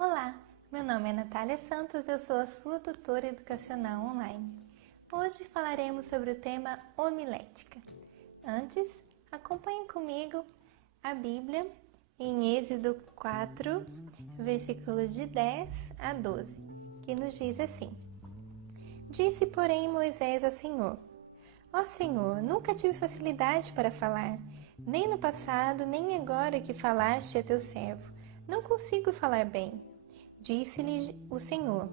Olá, meu nome é Natália Santos, eu sou a sua tutora educacional online. Hoje falaremos sobre o tema homilética. Antes, acompanhe comigo a Bíblia em Êxodo 4, versículos de 10 a 12, que nos diz assim: Disse, porém, Moisés ao Senhor: Ó Senhor, nunca tive facilidade para falar, nem no passado, nem agora que falaste a teu servo. Não consigo falar bem. Disse-lhe o Senhor: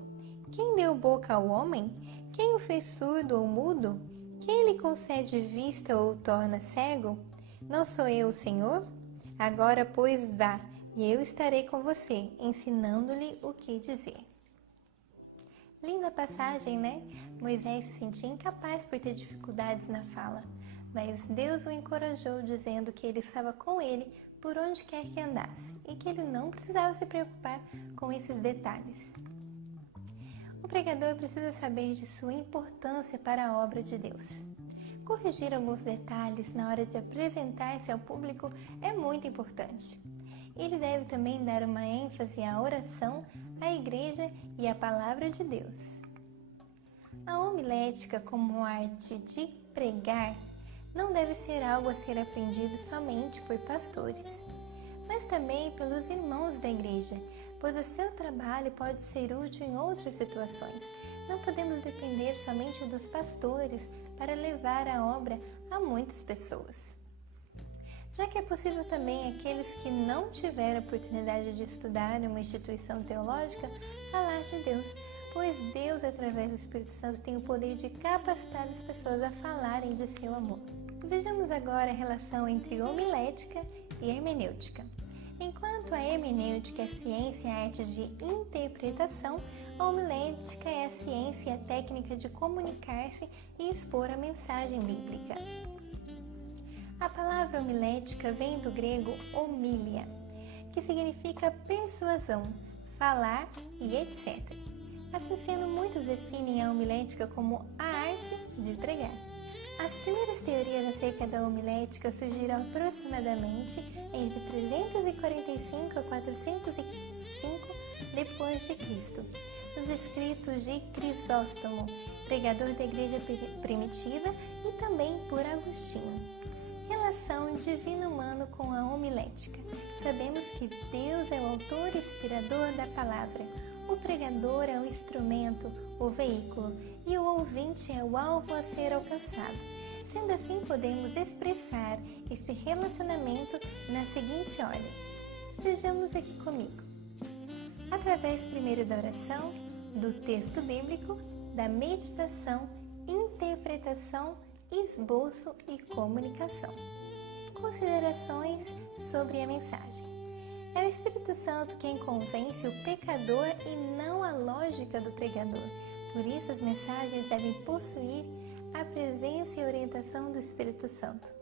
Quem deu boca ao homem? Quem o fez surdo ou mudo? Quem lhe concede vista ou o torna cego? Não sou eu o Senhor? Agora, pois, vá, e eu estarei com você, ensinando-lhe o que dizer. Linda passagem, né? Moisés se sentia incapaz por ter dificuldades na fala, mas Deus o encorajou dizendo que ele estava com ele por onde quer que andasse e que ele não precisava se preocupar com esses detalhes. O pregador precisa saber de sua importância para a obra de Deus. Corrigir alguns detalhes na hora de apresentar-se ao público é muito importante. Ele deve também dar uma ênfase à oração, à igreja e à palavra de Deus. A homilética, como arte de pregar, não deve ser algo a ser aprendido somente por pastores, mas também pelos irmãos da igreja, pois o seu trabalho pode ser útil em outras situações. Não podemos depender somente dos pastores para levar a obra a muitas pessoas. Já que é possível também aqueles que não tiveram oportunidade de estudar em uma instituição teológica falar de Deus, pois Deus, através do Espírito Santo, tem o poder de capacitar as pessoas a falarem de seu amor. Vejamos agora a relação entre homilética e hermenêutica. Enquanto a hermenêutica é a ciência e a arte de interpretação, a homilética é a ciência e a técnica de comunicar-se e expor a mensagem bíblica. A palavra homilética vem do grego homilia, que significa persuasão, falar e etc. Assim sendo, muitos definem a homilética como a arte de pregar. As primeiras teorias acerca da homilética surgiram aproximadamente entre 345 a 405 depois de Cristo, nos escritos de Crisóstomo, pregador da igreja primitiva, e também por Agostinho. Relação divino-humano com a homilética. Sabemos que Deus é o autor e inspirador da palavra. O pregador é o instrumento, o veículo, e o ouvinte é o alvo a ser alcançado. Sendo assim, podemos expressar este relacionamento na seguinte ordem. Vejamos aqui comigo. Através primeiro da oração, do texto bíblico, da meditação, interpretação, esboço e comunicação. Considerações sobre a mensagem. É o Espírito Santo quem convence o pecador e não a lógica do pregador. Por isso, as mensagens devem possuir a presença e orientação do Espírito Santo.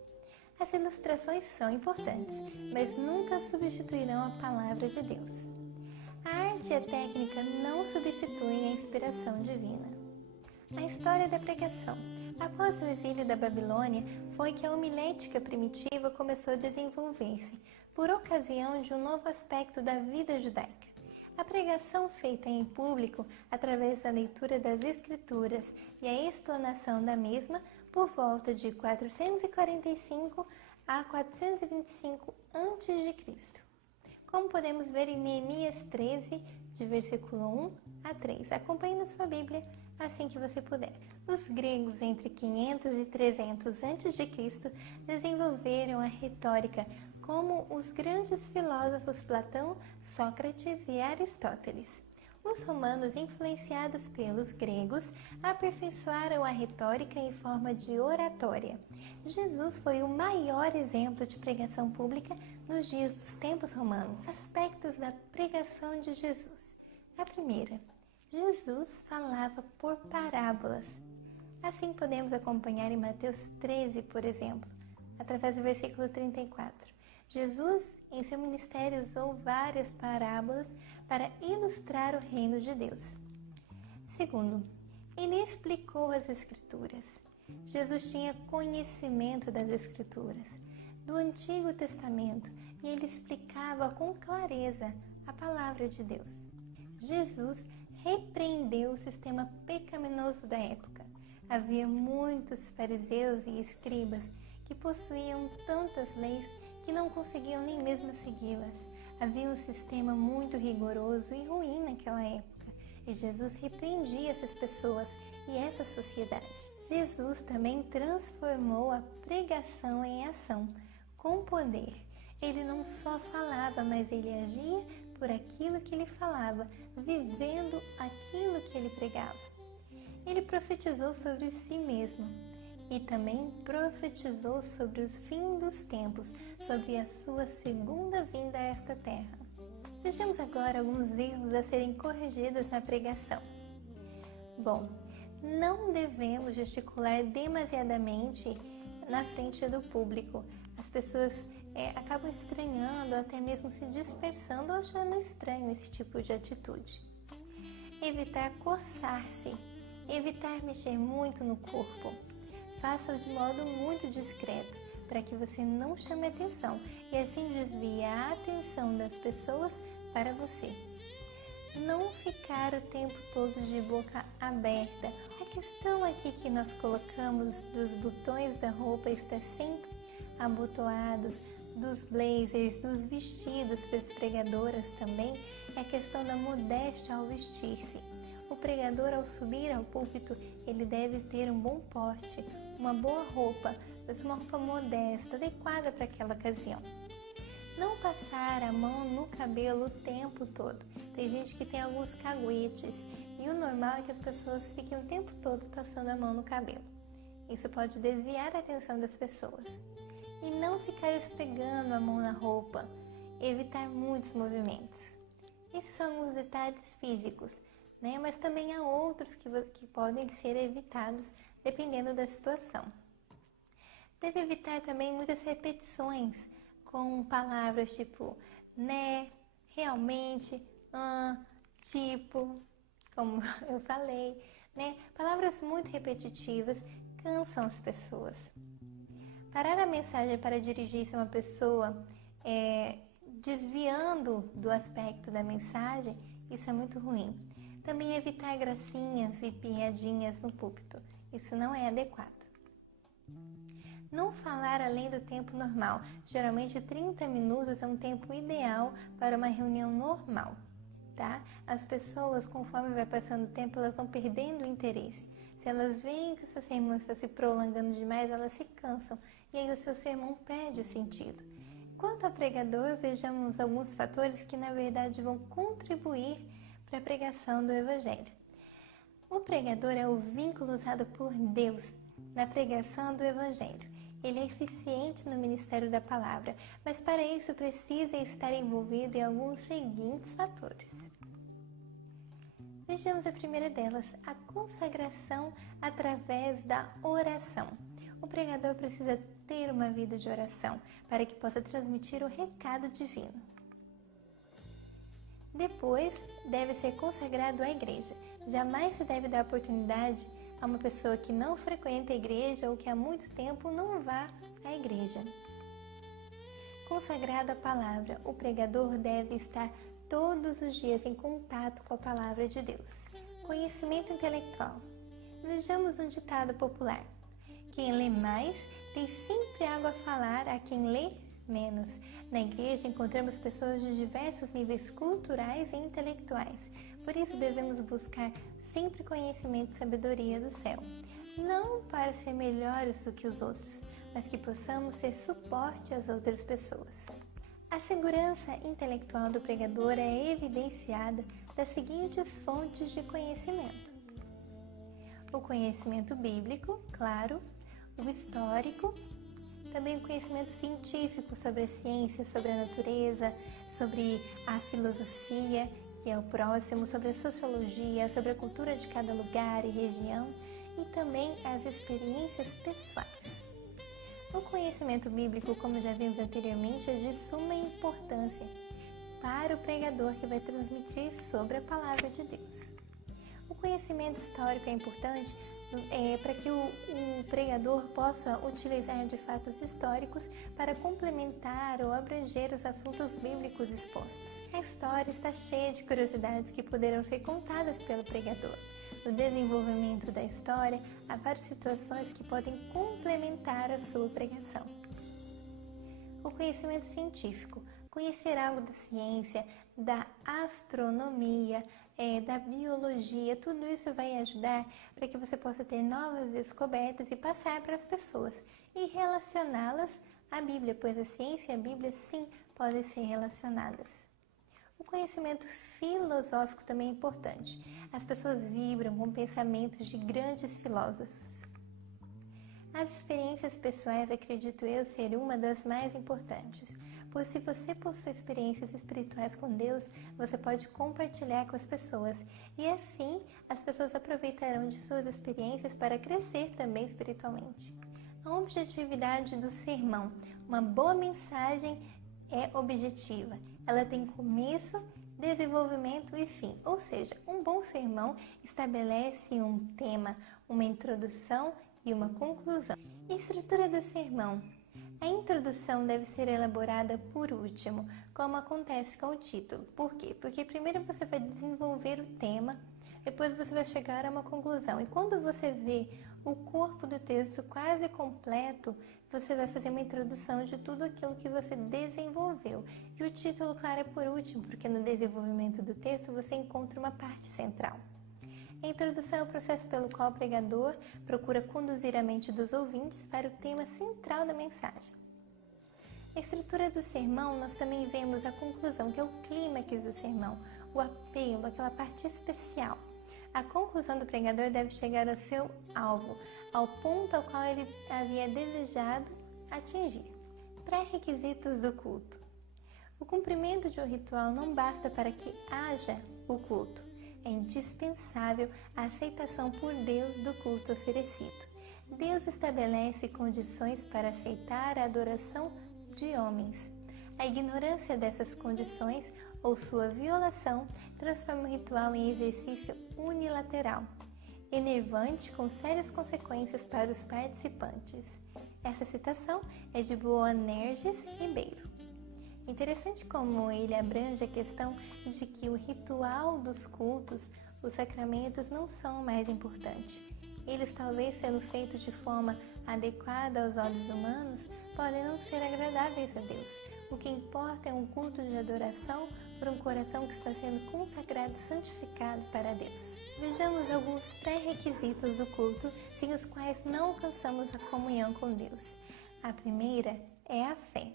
As ilustrações são importantes, mas nunca substituirão a palavra de Deus. A arte e a técnica não substituem a inspiração divina. A história da pregação. Após o exílio da Babilônia, foi que a homilética primitiva começou a desenvolver-se, por ocasião de um novo aspecto da vida judaica. A pregação feita em público, através da leitura das Escrituras e a explanação da mesma, por volta de 445 a 425 a.C. Como podemos ver em Neemias 13, de versículo 1 a 3. Acompanhe na sua Bíblia, assim que você puder. Os gregos, entre 500 e 300 a.C., desenvolveram a retórica como os grandes filósofos Platão, Sócrates e Aristóteles. Os romanos, influenciados pelos gregos, aperfeiçoaram a retórica em forma de oratória. Jesus foi o maior exemplo de pregação pública nos dias dos tempos romanos. Aspectos da pregação de Jesus. A primeira, Jesus falava por parábolas. Assim podemos acompanhar em Mateus 13, por exemplo, através do versículo 34. Jesus, em seu ministério, usou várias parábolas para ilustrar o reino de Deus. Segundo, ele explicou as Escrituras. Jesus tinha conhecimento das Escrituras, do Antigo Testamento, e ele explicava com clareza a palavra de Deus. Jesus repreendeu o sistema pecaminoso da época. Havia muitos fariseus e escribas que possuíam tantas leis que não conseguiam nem mesmo segui-las. Havia um sistema muito rigoroso e ruim naquela época, e Jesus repreendia essas pessoas e essa sociedade. Jesus também transformou a pregação em ação, com poder. Ele não só falava, mas ele agia por aquilo que ele falava, vivendo aquilo que ele pregava. Ele profetizou sobre si mesmo e também profetizou sobre os fins dos tempos, sobre a sua segunda vinda a esta terra. Vejamos agora alguns erros a serem corrigidos na pregação. Bom, não devemos gesticular demasiadamente na frente do público. As pessoas acabam estranhando, até mesmo se dispersando ou achando estranho esse tipo de atitude. Evitar coçar-se, evitar mexer muito no corpo. Faça-o de modo muito discreto, para que você não chame atenção e assim desvie a atenção das pessoas para você. Não ficar o tempo todo de boca aberta. A questão aqui que nós colocamos dos botões da roupa está sempre abotoados, dos blazers, dos vestidos para as pregadoras também, é a questão da modéstia ao vestir-se. O pregador, ao subir ao púlpito, ele deve ter um bom porte, uma boa roupa, mas uma roupa modesta, adequada para aquela ocasião. Não passar a mão no cabelo o tempo todo. Tem gente que tem alguns caguetes e o normal é que as pessoas fiquem o tempo todo passando a mão no cabelo. Isso pode desviar a atenção das pessoas. E não ficar esfregando a mão na roupa, evitar muitos movimentos. Esses são alguns detalhes físicos, né? Mas também há outros que podem ser evitados dependendo da situação. Deve evitar também muitas repetições com palavras tipo né, realmente, tipo, como eu falei, né? Palavras muito repetitivas cansam as pessoas. Parar a mensagem para dirigir-se a uma pessoa desviando do aspecto da mensagem, isso é muito ruim. Também evitar gracinhas e piadinhas no púlpito, isso não é adequado. Não falar além do tempo normal, geralmente 30 minutos é um tempo ideal para uma reunião normal, tá? As pessoas, conforme vai passando o tempo, elas vão perdendo o interesse. Se elas veem que o seu sermão está se prolongando demais, elas se cansam e aí o seu sermão perde o sentido. Quanto ao pregador, vejamos alguns fatores que na verdade vão contribuir para a pregação do Evangelho. O pregador é o vínculo usado por Deus na pregação do Evangelho. Ele é eficiente no ministério da palavra, mas para isso precisa estar envolvido em alguns seguintes fatores. Vejamos a primeira delas, a consagração através da oração. O pregador precisa ter uma vida de oração para que possa transmitir o recado divino. Depois, deve ser consagrado à igreja. Jamais se deve dar oportunidade a uma pessoa que não frequenta a igreja ou que há muito tempo não vá à igreja. Consagrado à palavra, o pregador deve estar todos os dias em contato com a palavra de Deus. Conhecimento intelectual. Vejamos um ditado popular. Quem lê mais tem sempre algo a falar a quem lê menos. Na igreja encontramos pessoas de diversos níveis culturais e intelectuais. Por isso devemos buscar sempre conhecimento e sabedoria do céu. Não para ser melhores do que os outros, mas que possamos ser suporte às outras pessoas. A segurança intelectual do pregador é evidenciada das seguintes fontes de conhecimento. O conhecimento bíblico, claro, o histórico, também o conhecimento científico sobre a ciência, sobre a natureza, sobre a filosofia, que é o próximo, sobre a sociologia, sobre a cultura de cada lugar e região, e também as experiências pessoais. O conhecimento bíblico, como já vimos anteriormente, é de suma importância para o pregador que vai transmitir sobre a palavra de Deus. O conhecimento histórico é importante para que o pregador possa utilizar de fatos históricos para complementar ou abranger os assuntos bíblicos expostos. A história está cheia de curiosidades que poderão ser contadas pelo pregador. No desenvolvimento da história, há várias situações que podem complementar a sua pregação. O conhecimento científico. Conhecer algo da ciência, da astronomia, da biologia, tudo isso vai ajudar para que você possa ter novas descobertas e passar para as pessoas e relacioná-las à Bíblia, pois a ciência e a Bíblia sim podem ser relacionadas. O conhecimento filosófico também é importante. As pessoas vibram com pensamentos de grandes filósofos. As experiências pessoais, acredito eu, ser uma das mais importantes, pois se você possui experiências espirituais com Deus, você pode compartilhar com as pessoas e assim as pessoas aproveitarão de suas experiências para crescer também espiritualmente. A objetividade do sermão. Uma boa mensagem é objetiva. Ela tem começo, desenvolvimento e fim. Ou seja, um bom sermão estabelece um tema, uma introdução e uma conclusão. Estrutura do sermão. A introdução deve ser elaborada por último, como acontece com o título. Por quê? Porque primeiro você vai desenvolver o tema, depois você vai chegar a uma conclusão. E quando você vê o corpo do texto quase completo, você vai fazer uma introdução de tudo aquilo que você desenvolveu. E o título, claro, é por último, porque no desenvolvimento do texto você encontra uma parte central. A introdução é o processo pelo qual o pregador procura conduzir a mente dos ouvintes para o tema central da mensagem. Na estrutura do sermão, nós também vemos a conclusão, que é o clímax do sermão, o apelo, aquela parte especial. A conclusão do pregador deve chegar ao seu alvo, ao ponto ao qual ele havia desejado atingir. Pré-requisitos do culto. O cumprimento de um ritual não basta para que haja o culto. É indispensável a aceitação por Deus do culto oferecido. Deus estabelece condições para aceitar a adoração de homens. A ignorância dessas condições ou sua violação transforma o ritual em exercício unilateral, enervante com sérias consequências para os participantes. Essa citação é de Boanerges Ribeiro. Interessante como ele abrange a questão de que o ritual dos cultos, os sacramentos não são o mais importante. Eles, talvez sendo feitos de forma adequada aos olhos humanos, podem não ser agradáveis a Deus. O que importa é um culto de adoração por um coração que está sendo consagrado e santificado para Deus. Vejamos alguns pré-requisitos do culto sem os quais não alcançamos a comunhão com Deus. A primeira é a fé.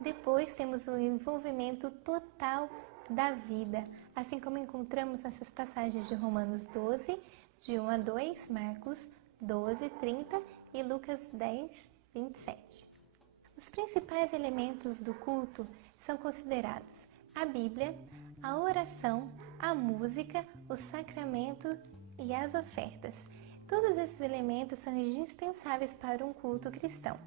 Depois temos o envolvimento total da vida, assim como encontramos nessas passagens de Romanos 12, de 1 a 2, Marcos 12, 30 e Lucas 10, 27. Os principais elementos do culto são considerados a Bíblia, a oração, a música, o sacramento e as ofertas. Todos esses elementos são indispensáveis para um culto cristão.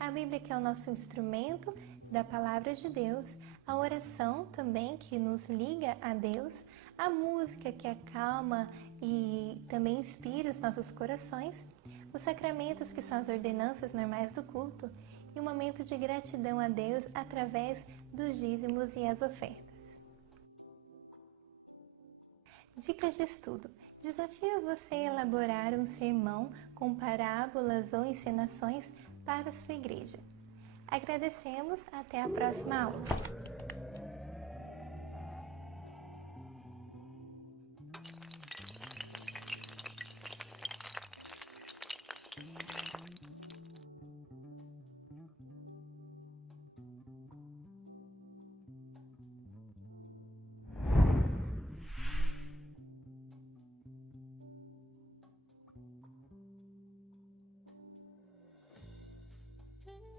A Bíblia, que é o nosso instrumento da palavra de Deus, a oração também, que nos liga a Deus, a música, que acalma e também inspira os nossos corações, os sacramentos, que são as ordenanças normais do culto, e um momento de gratidão a Deus através dos dízimos e as ofertas. Dicas de estudo. Desafio você a elaborar um sermão com parábolas ou encenações para a sua igreja. Agradecemos, até a próxima aula!